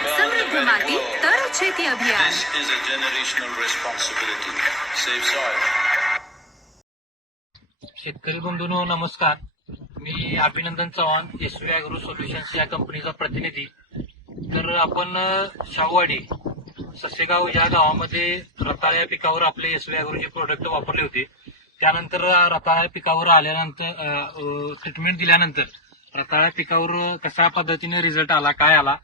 સમૃદ્ધ માટી તર છેતી અભિયાન This is a generational responsibility. Save soil. शेतकरी बंधूंनो नमस्कार मी Abhinandan Chavan S V agro solutions या कंपनीचा प्रतिनिधी तर आपण अ, शाहूवाडी ससेगाव या गावामध्ये रताळ्या या पिकावर आपले एस व्ही अॅग्रोचे प्रोडक्ट वापरले होते त्यानंतर अ, रताळ्या पिकावर आल्यानंतर ट्रीटमेंट दिल्यानंतर रताळ्या पिकावर कशा पद्धतीने रिझल्ट आला काय आला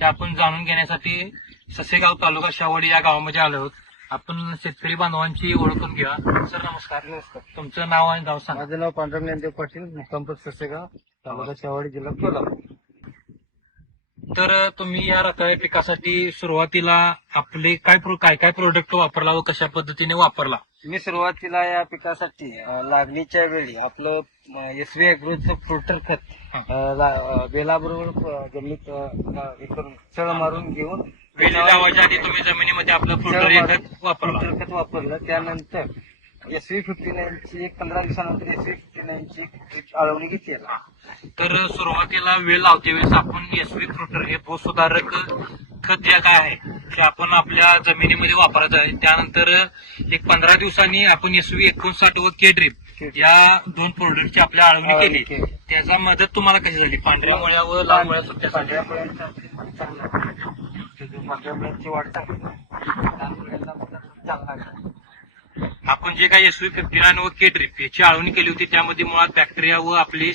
हे आपण जाणून घेण्यासाठी ससेगाव तालुका शाहूवाडी या गावामध्ये आलो आहोत. आपण शेतकरी बांधवांची ओळख करून घ्या सर नमस्कार. नमस्कार. तुमचं नाव आणि गाव सांगा. माझं नाव पांडुरंग ज्ञानदेव पाटील मुक्काम ससेगाव तालुका शेवाडी जिल्हा कोल्हापूर. तर तुम्ही या रताळ्या पिकासाठी सुरुवातीला आपले काय प्रो- काय काय प्रोडक्ट वापरला व कशा पद्धतीने वापरला? मी सुरुवातीला या पिकासाठी अं, लागणीच्या वेळी आपलं एस व्ही अॅग्रोचं फ्रुटर खत. अं, ला- अं, बेलाबरोबर अं, जमिनीत अं, ला- हे करून चळ मारून घेऊन वेली लावायच्या आधी तुम्ही जमिनीमध्ये आपलं चळ फ्रुटर मारून एकच वापरला फ्रुटर खत वापरलं त्यानंतर एस व्ही फिफ्टी नाईनची एक पंधरा दिवसानंतर एस व्ही फिफ्टी नाईनची एक आळवणी घेतली याला. तर सुरुवातीला वेळ लावते वेळेस आपण एस व्ही फ्रुटर हे भूसुधारक खत जे काय आहे ते आपण आपल्या जमिनीमध्ये वापरायचं आहे त्यानंतर एक पंधरा दिवसांनी आपण एस व्ही एकोणसाठ व के ड्रिप या दोन प्रोडक्टची आपल्या आळवणी केली. त्याचा मदत तुम्हाला कशी झाली पांढऱ्या मुळ्या व लाल मुळ्या आहे. आपण जे काही एसवी फिफ्टी नाईन व के ड्रिप याची आळवणी केली होती त्यामध्ये मुळात बॅक्टेरिया व आपली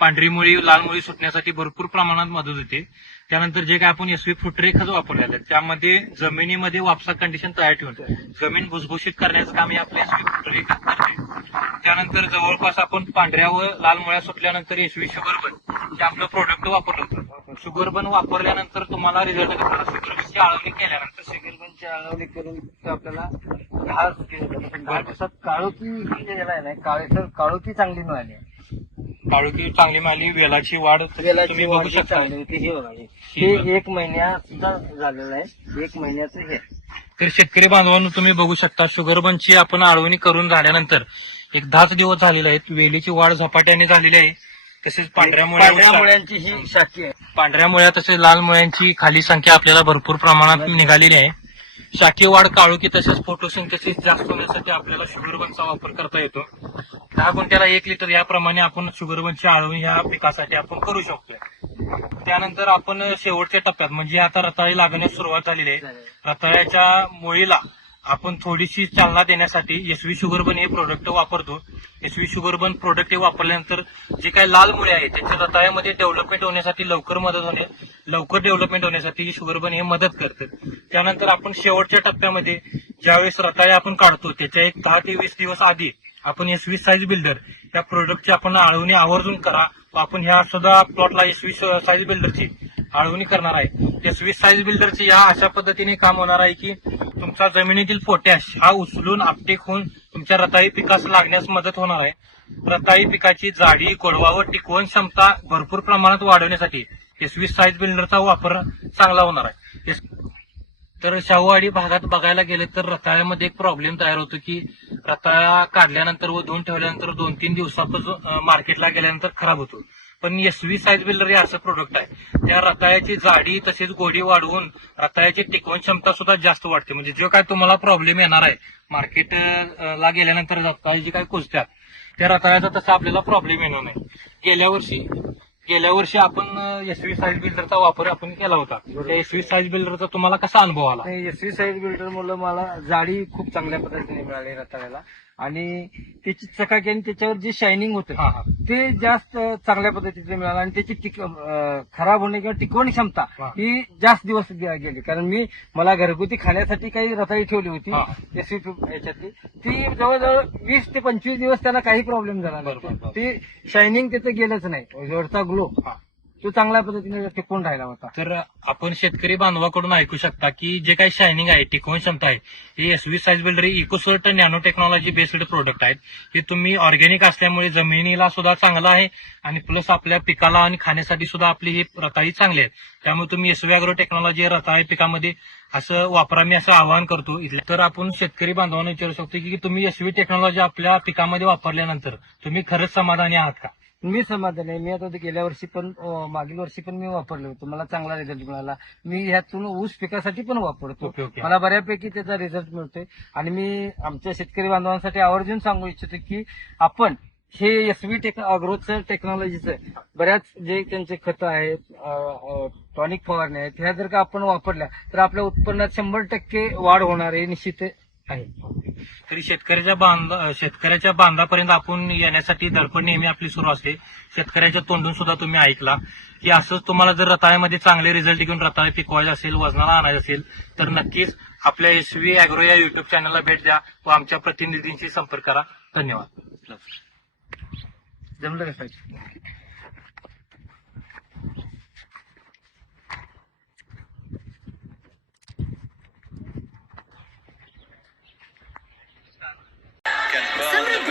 पांढरी मुळी लाल मुळी सुटण्यासाठी भरपूर प्रमाणात मदत होते. त्यानंतर जे काय आपण एसवी फुटरे खत वापरलेलं आहे त्यामध्ये जमिनीमध्ये वापसा कंडिशन तयार ठेवून जमीन भुसभुशीत करण्याचं काम हे आपले एसवी फुटरे खत करते. त्यानंतर जवळपास आपण पांढऱ्या व लाल मुळ्या सुटल्यानंतर एसवी शुगर बन हे आपलं प्रोडक्ट वापरलं होतं शुगर बन वापरल्यानंतर तुम्हाला रिझल्ट कसा शुगर बनची आळवणी केल्यानंतर सिगरबनची आळवणी करून आपल्याला दहा दिवसात काळोखी जी काळेसर काळोखी चांगली मिळाली काळुकी चांगली मिळाली वेलाची वाढ वेलाची तुम्ही बघू ही शकता. चांगली होती हे बघा हे. ही. हे एक महिन्याचा झालेलं आहे. एक महिन्याचं हे. तर शेतकरी बांधवांनो तुम्ही बघू शकता शुगर बनची आपण आळवणी करून झाल्यानंतर एक दहाच दिवस झालेले आहेत. वेलीची वाढ झपाट्याने झालेली आहे. तसेच पांढऱ्या पांढऱ्या मुळ्या मुळ्यांची ही शाखी आहे. पांढऱ्या मुळ्या तसेच लाल मुळ्यांची खाली संख्या आपल्याला भरपूर प्रमाणात निघालेली आहे. शाखी वाढ काळोखी तसेच फोटोसिंथेसिस जास्त होण्यासाठी आपल्याला शुगर बनचा वापर करता येतो. दहा गुंठ्याला एक लिटर याप्रमाणे आपण शुगरवनची आळवणी ह्या पिकासाठी आपण करू शकतो त्यानंतर आपण शेवटच्या टप्प्यात म्हणजे आता रताळी लागण्यास सुरुवात झालेली आहे. रताळ्याच्या मुळीला आपण थोडीशी चालना देण्यासाठी एसवी शुगरबन हे प्रोडक्ट वापरतो. एसवी शुगरबन प्रोडक्ट हे वापरल्यानंतर जे काही लाल मुळे आहेत त्याच्या रताळ्यामध्ये डेव्हलपमेंट होण्यासाठी लवकर मदत होणे लवकर डेव्हलपमेंट होण्यासाठी शुगरबन हे मदत करतं. त्यानंतर आपण शेवटच्या टप्प्यामध्ये ज्यावेळेस रताळे आपण काढतो त्याच्या एक दहा ते वीस दिवस आधी आपण एस वी साईज बिल्डर या प्रोडक्टची आपण आळवणी आवर्जून करा. आपण ह्या सुद्धा प्लॉटला एसवी साईज बिल्डरची आळवणी करणार आहे. एस वी साईज बिल्डरची या अशा पद्धतीने काम होणार आहे की तुमचा जमिनीतील पोटॅश हा उचलून आपटेक होऊन तुमच्या रताळी पिकास लागण्यास मदत होणार आहे. रताळी पिकाची जाडी गोडवा व टिकवण क्षमता भरपूर प्रमाणात वाढवण्यासाठी एस वी साईज बिल्डरचा वापर चांगला होणार आहे. तर शाहूवाडी भागात बघायला गेले तर रताळ्यामध्ये एक प्रॉब्लेम तयार होतो की रताळा काढल्यानंतर व धुवून ठेवल्यानंतर दोन तीन दिवसातच मार्केटला गेल्यानंतर खराब होतो. पण एसवी साईज बिल्डर हे असं प्रोडक्ट आहे. त्या रताळ्याची जाडी तसेच गोडी वाढवून रताळ्याची टिकवण क्षमता सुद्धा जास्त वाढते. म्हणजे जो काय तुम्हाला प्रॉब्लेम येणार आहे मार्केटला गेल्यानंतर रताळ्या जी काय कुजत्या त्या रताळ्याचा तसा आपल्याला प्रॉब्लेम येणार नाही. गेल्या वर्षी गेल्या वर्षी आपण एसवी साईज बिल्डरचा वापर आपण केला होता. त्या एसवी साईज बिल्डरचा तुम्हाला कसा अनुभव आला? एस व्ही साईज बिल्डर मुळे मला जाडी खूप चांगल्या पद्धतीने मिळाली रताळ्याला. आणि त्याची चकाकी आणि त्याच्यावर जे शायनिंग होतं हा ते जास्त चांगल्या पद्धतीने मिळालं आणि त्याची टिक अं, खराब होणे किंवा टिकवणी क्षमता हा. ही जास्त दिवस गे- गेली कारण मी मला घरगुती खाण्यासाठी काही रताळी ठेवली होती हा. याच्यातली ती जवळजवळ वीस ते पंचवीस दिवस त्याला काही प्रॉब्लेम झाला बरोबर, बरोबर. नाही ते शायनिंग त्याचं गेलंच नाही वरचा ग्लो हा. तो चांगल्या पद्धतीने टिकून राहिला होता. तर आपण शेतकरी बांधवाकडून ऐकू शकता की जे काही शायनिंग आहे टिकवून क्षमता आहे हे SV size builder Ecosort nano technology based product आहेत. हे तुम्ही ऑर्गॅनिक असल्यामुळे जमिनीला सुद्धा चांगलं आहे आणि प्लस आपल्या पिकाला आणि खाण्यासाठी सुद्धा आपली ही रताळी चांगली आहे त्यामुळे तुम्ही एसवी अॅग्रो टेक्नॉलॉजी रताळी पिकामध्ये असं वापरा मी असं आवाहन करतो इथल्या. तर आपण शेतकरी बांधवांना विचारू शकतो की तुम्ही एसवी टेक्नॉलॉजी आपल्या पिकामध्ये वापरल्यानंतर तुम्ही खरंच समाधानी आहात का? मी समाधान आहे. मी आता ते गेल्या वर्षी पण मागील वर्षी पण मी वापरलं होतं. मला चांगला रिझल्ट मिळाला. मी ह्यातून ऊस पिकासाठी पण वापरतो. मला बऱ्यापैकी त्याचा रिझल्ट मिळतोय. आणि मी आमच्या शेतकरी बांधवांसाठी आवर्जून सांगू इच्छितो की आपण हे एस व्ही टेक अग्रोचं टेक्नॉलॉजीचं बऱ्याच जे त्यांचे खतं आहेत टॉनिक फवारणे आहेत ह्या जर का आपण वापरल्या तर आपल्या उत्पन्नात शंभर टक्के वाढ होणार हे निश्चित आहे. तरी शेतकऱ्याच्या बांध शेतकऱ्याच्या बांधापर्यंत आपण येण्यासाठी धडपड नेहमी आपली सुरू असते. शेतकऱ्याच्या तोंडून सुद्धा तुम्ही ऐकला की असंच तुम्हाला जर रताळ्यामध्ये चांगले रिझल्ट घेऊन रताळे पिकवायचे असेल वजनाला आणायचे असेल तर नक्कीच आपल्या एस अॅग्रो या युट्यूब चॅनलला भेट द्या व आमच्या प्रतिनिधींशी संपर्क करा. धन्यवाद. जमलं का